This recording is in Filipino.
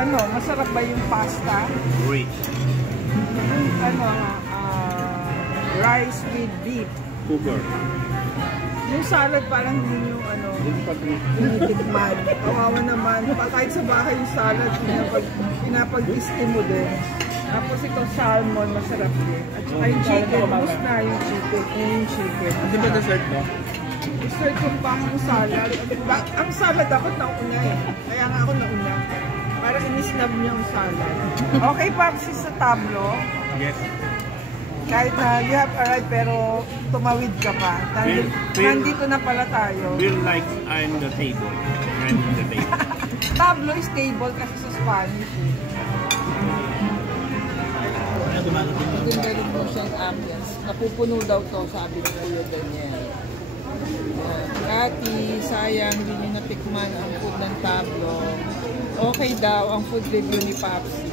Ano, masarap ba yung pasta? Rich. Ano, rice with beef. Cooper. Yung salad parang hindi yung ano, tinitikman. Kawawa naman. Kahit sa bahay yung salad, pinapag-steam mo din. Tapos ito salmon, masarap din. At saka yung chicken, gusto na yung chicken. Yung chicken. Hindi ba dessert no? Dessert yung pang salad. Ang salad dapat nauna eh. Kaya nga ako nauna. Para in-snub niya yung salad. Okay, Papsi, sa tablo. Yes. Kahit na you have arrived pero tumawid ka pa. Nandito na pala tayo. Feel like I'm the table. I'm the table. Tablo is table kasi sa Spanish. Maganda po siyang ambience. Napupuno daw to, sabi ni Kuya Daniel. Kati, sayang, hindi nyo natikman ang food ng Tablo. Okay daw ang food review ni Papsi.